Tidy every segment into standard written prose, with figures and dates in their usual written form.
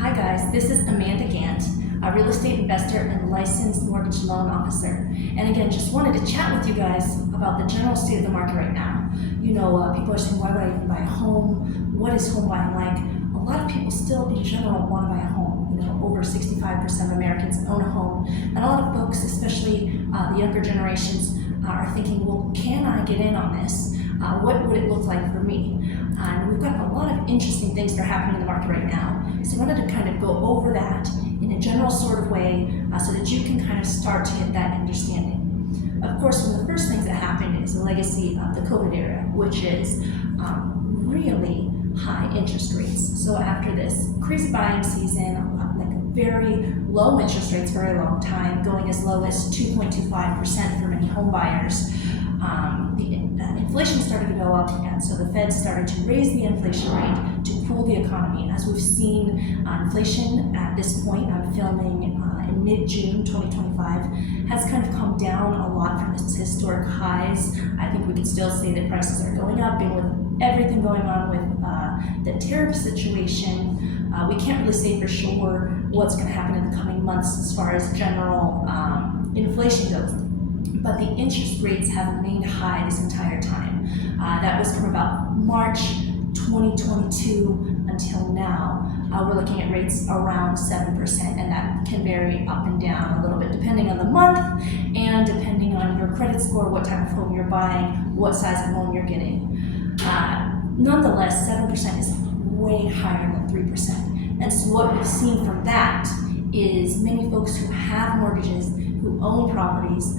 Hi guys, this is Amanda Gant, a real estate investor and licensed mortgage loan officer. And again, just wanted to chat with you guys about the general state of the market right now. People are saying, why would I even buy a home? What is home buying like? A lot of people still in general want to buy a home. Over 65% of Americans own a home. And a lot of folks, especially the younger generations, are thinking, well, can I get in on this? What would it look like for me? And we've got a lot of interesting things that are happening in the market right now. So I wanted to kind of go over that in a general sort of way so that you can kind of start to get that understanding. Of course, one of the first things that happened is the legacy of the COVID era, which is really high interest rates. So after this crazy buying season, like very low interest rates for a long time, going as low as 2.25% for many home buyers, inflation started to go up, and so the Fed started to raise the inflation rate to cool the economy. And as we've seen, inflation at this point, I'm filming in mid-June 2025, has kind of come down a lot from its historic highs. I think we can still say that prices are going up, and with everything going on with the tariff situation, we can't really say for sure what's going to happen in the coming months as far as general inflation goes. But the interest rates have remained high this entire time. That was from about March 2022 until now. We're looking at rates around 7%, and that can vary up and down a little bit depending on the month and depending on your credit score, what type of home you're buying, what size of loan you're getting. Nonetheless, 7% is way higher than 3%. And so what we've seen from that is many folks who have mortgages, who own properties,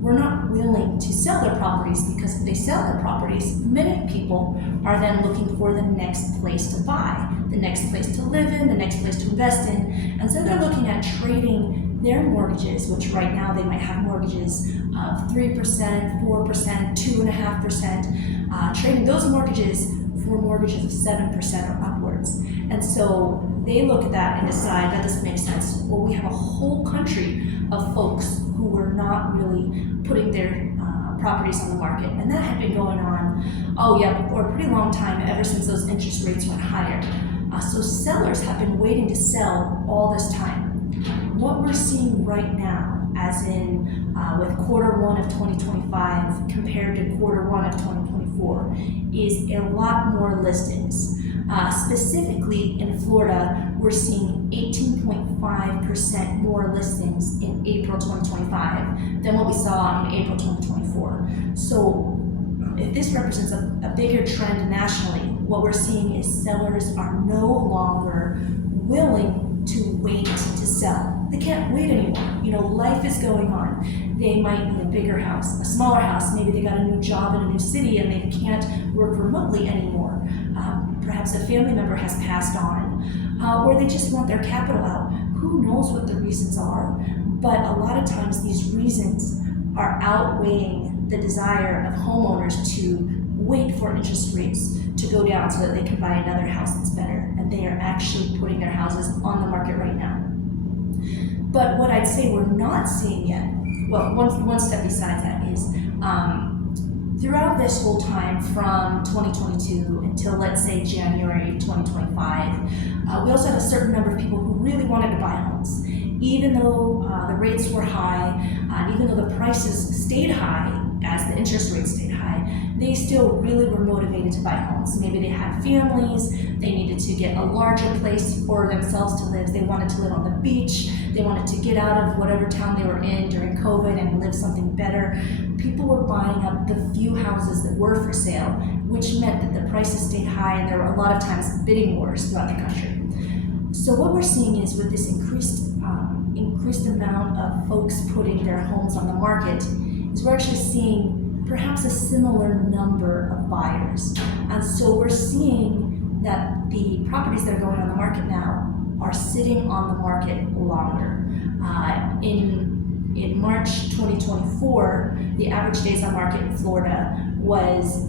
we're not willing to sell their properties, because if they sell their properties, many people are then looking for the next place to buy, the next place to live in, the next place to invest in. And so they're looking at trading their mortgages, which right now they might have mortgages of 3%, 4%, 2.5%, trading those mortgages for mortgages of 7% or upwards. And so they look at that and decide that doesn't make sense. Well, we have a whole country of folks who were not really putting their properties on the market. And that had been going on, for a pretty long time, ever since those interest rates went higher. So sellers have been waiting to sell all this time. What we're seeing right now, as in with quarter one of 2025 compared to quarter one of 2024, is a lot more listings. Specifically in Florida, we're seeing 18.5% more listings in April 2025 than what we saw in April 2024. So if this represents a bigger trend nationally, what we're seeing is sellers are no longer willing to wait to sell. They can't wait anymore. Life is going on. They might need a bigger house, a smaller house. Maybe they got a new job in a new city and they can't work remotely anymore. Perhaps a family member has passed on, or they just want their capital out. Who knows what the reasons are? But a lot of times these reasons are outweighing the desire of homeowners to wait for interest rates to go down so that they can buy another house that's better. And they are actually putting their houses on the market right now. But what I'd say we're not seeing yet, well, one step besides that is, throughout this whole time from 2022 until, let's say, January 2025, we also had a certain number of people who really wanted to buy homes. Even though the rates were high, and even though the prices stayed high as the interest rates stayed high, they still really were motivated to buy homes. Maybe they had families, they needed to get a larger place for themselves to live. They wanted to live on the beach, they wanted to get out of whatever town they were in during COVID and live something better. People were buying up the few houses that were for sale, which meant that the prices stayed high and there were a lot of times bidding wars throughout the country. So what we're seeing is with this increased amount of folks putting their homes on the market, is we're actually seeing perhaps a similar number of buyers. And so we're seeing that the properties that are going on the market now are sitting on the market longer. In March 2024, the average days on market in Florida was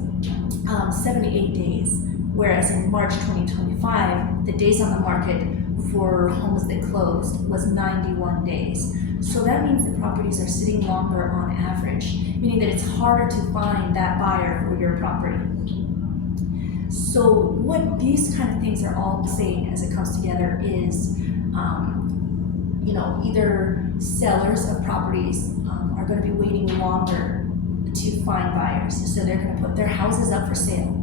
78 days, whereas in March 2025, the days on the market for homes that closed was 91 days. So that means the properties are sitting longer on average, meaning that it's harder to find that buyer for your property. So what these kind of things are all saying as it comes together is, either sellers of properties are going to be waiting longer to find buyers. So they're going to put their houses up for sale.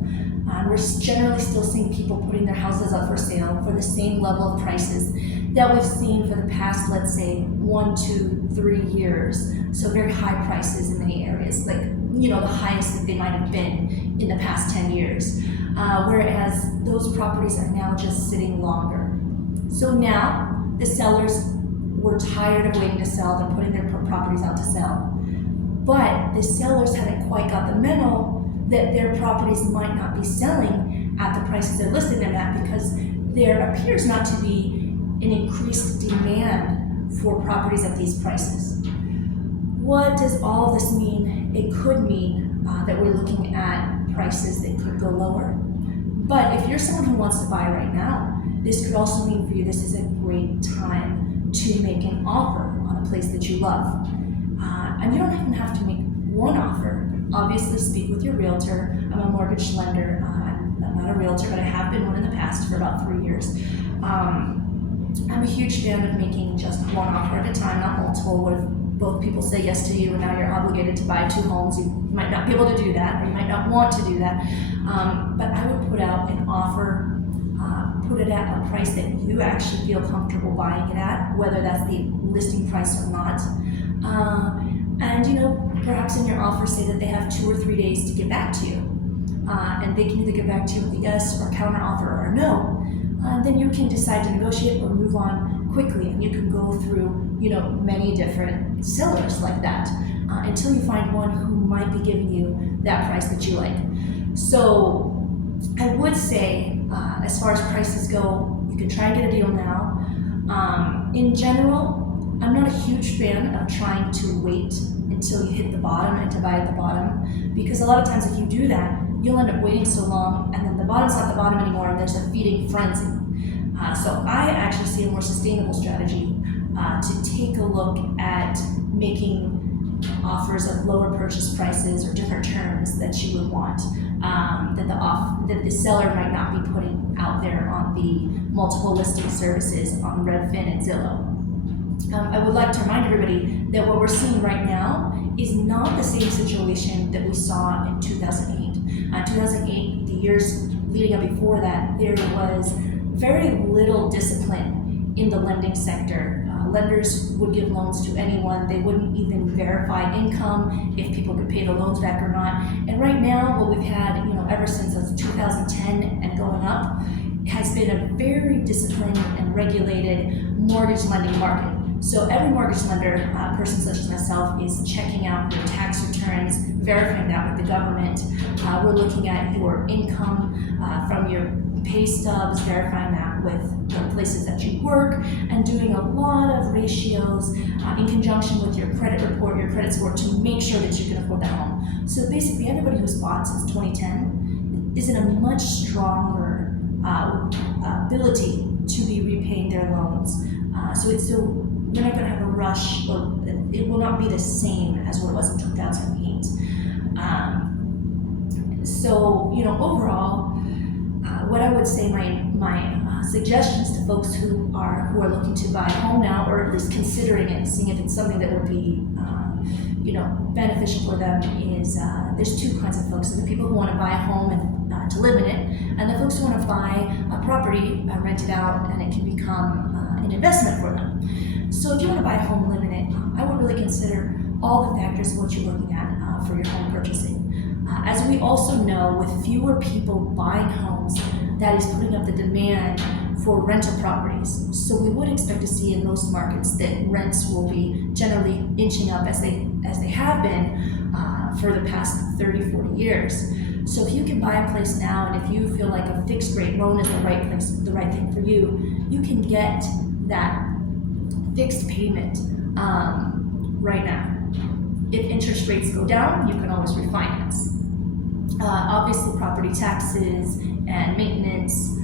We're generally still seeing people putting their houses up for sale for the same level of prices that we've seen for the past, let's say, 1, 2, 3 years. So very high prices in many areas, like, the highest that they might have been in the past 10 years. Whereas those properties are now just sitting longer. So now the sellers were tired of waiting to sell. They're putting their properties out to sell. But the sellers haven't quite got the memo that their properties might not be selling at the prices they're listing them at, because there appears not to be an increased demand for properties at these prices. What does all of this mean? It could mean that we're looking at prices that could go lower. But if you're someone who wants to buy right now, this could also mean for you this is a great time to make an offer on a place that you love. And you don't even have to make one offer. Obviously, speak with your realtor. I'm a mortgage lender. I'm not a realtor, but I have been one in the past for about 3 years. I'm a huge fan of making just one offer at a time, not multiple. What if both people say yes to you and now you're obligated to buy 2 homes? You might not be able to do that, or you might not want to do that. But I would put out an offer, put it at a price that you actually feel comfortable buying it at, whether that's the listing price or not. And perhaps in your offer say that they have 2 or 3 days to get back to you. And they can either get back to you with a yes or counter offer or a no. Then you can decide to negotiate or move on quickly, and you can go through many different sellers like that until you find one who might be giving you that price that you like. So I would say, as far as prices go, you can try and get a deal now. In general, I'm not a huge fan of trying to wait until you hit the bottom and to buy at the bottom, because a lot of times if you do that, you'll end up waiting so long, and then the bottom's not the bottom anymore, and there's a feeding frenzy. So I actually see a more sustainable strategy to take a look at making offers of lower purchase prices or different terms that you would want, that the seller might not be putting out there on the multiple listing services on Redfin and Zillow. I would like to remind everybody that what we're seeing right now is not the same situation that we saw in 2008. 2008, the years leading up before that, there was very little discipline in the lending sector. Lenders would give loans to anyone. They wouldn't even verify income, if people could pay the loans back or not. And right now, what we've had, ever since 2010 and going up, has been a very disciplined and regulated mortgage lending market. So every mortgage lender, a person such as myself, is checking out your tax returns, verifying that with the government. We're looking at your income from your pay stubs, verifying that with the places that you work, and doing a lot of ratios in conjunction with your credit report, your credit score, to make sure that you can afford that home. So basically, anybody who's bought since 2010 is in a much stronger ability to be repaying their loans. So you're not going to have a rush, or it will not be the same as what it was in 2008. Overall, what I would say my suggestions to folks who are looking to buy a home now, or at least considering it, seeing if it's something that would be beneficial for them, is there's 2 kinds of folks. So the people who want to buy a home and to live in it, and the folks who want to buy a property, rent it out, and it can become an investment for them. So if you want to buy a home and live in it, I would really consider all the factors of what you're looking at for your home purchasing. As we also know, with fewer people buying homes, that is putting up the demand for rental properties. So we would expect to see in most markets that rents will be generally inching up as they have been for the past 30, 40 years. So if you can buy a place now, and if you feel like a fixed rate loan is the right thing for you, you can get that fixed payment right now. If interest rates go down, you can always refinance. Obviously, property taxes and maintenance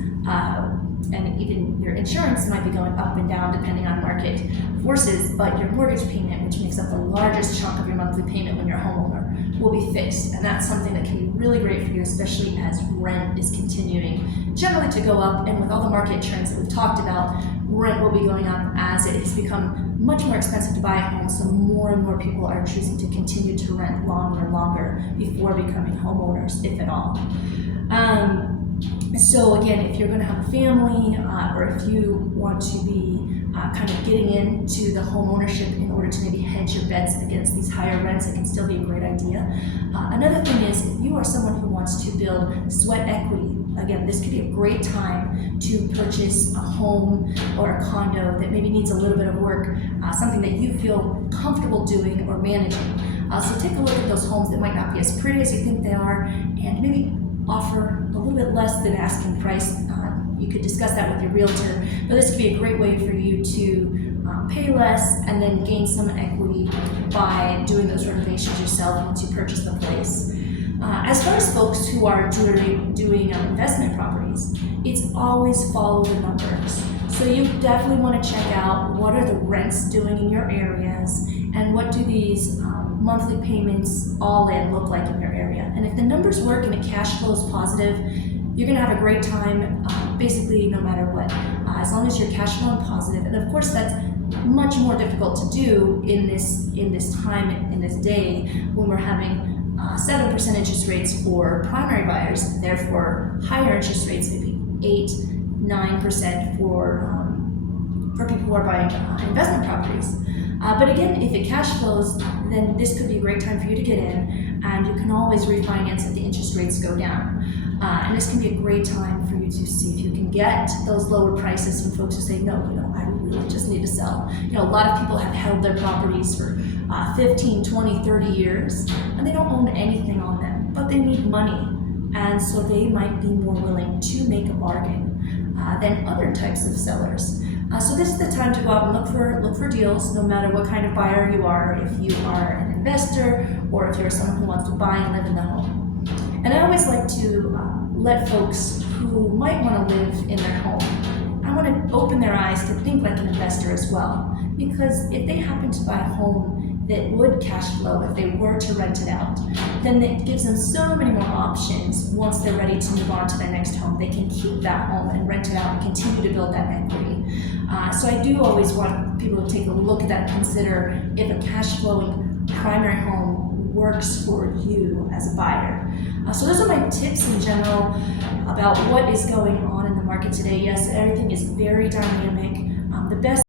and even your insurance might be going up and down depending on market forces, but your mortgage payment, which makes up the largest chunk of your monthly payment when you're a homeowner, will be fixed, and that's something that can be really great for you, especially as rent is continuing generally to go up, and with all the market trends that we've talked about, rent will be going up as it has become much more expensive to buy a home, so more and more people are choosing to continue to rent longer and longer before becoming homeowners, if at all. So again, if you're going to have a family, or if you want to be kind of getting into the home ownership in order to maybe hedge your bets against these higher rents, it can still be a great idea. Another thing is, if you are someone who wants to build sweat equity, again, this could be a great time to purchase a home or a condo that maybe needs a little bit of work, something that you feel comfortable doing or managing. So take a look at those homes that might not be as pretty as you think they are, and maybe offer a little bit less than asking price. You could discuss that with your realtor, but this could be a great way for you to pay less and then gain some equity by doing those renovations yourself once you purchase the place. As far as folks who are doing investment properties, it's always follow the numbers. So you definitely want to check out what are the rents doing in your areas, and what do these monthly payments all in look like in your area. And if the numbers work and the cash flow is positive, you're going to have a great time basically no matter what, as long as you're cash flowing positive. And of course that's much more difficult to do in this time, in this day, when we're having 7% interest rates for primary buyers, therefore higher interest rates, maybe 8-9% for people who are buying investment properties. But again, if it cash flows, then this could be a great time for you to get in, and you can always refinance if the interest rates go down. And this can be a great time for you to see if you can get those lower prices from folks who say, no, I really just need to sell. A lot of people have held their properties for 15, 20, 30 years, and they don't own anything on them, but they need money. And so they might be more willing to make a bargain than other types of sellers. So this is the time to go out and look for deals, no matter what kind of buyer you are, if you are an investor or if you're someone who wants to buy and live in the home. And I always like to let folks who might want to live in their home, I want to open their eyes to think like an investor as well. Because if they happen to buy a home that would cash flow if they were to rent it out, then it gives them so many more options once they're ready to move on to their next home. They can keep that home and rent it out and continue to build that equity. So I do always want people to take a look at that and consider if a cash flowing primary home works for you as a buyer. So those are my tips in general about what is going on in the market today. Yes, everything is very dynamic. The best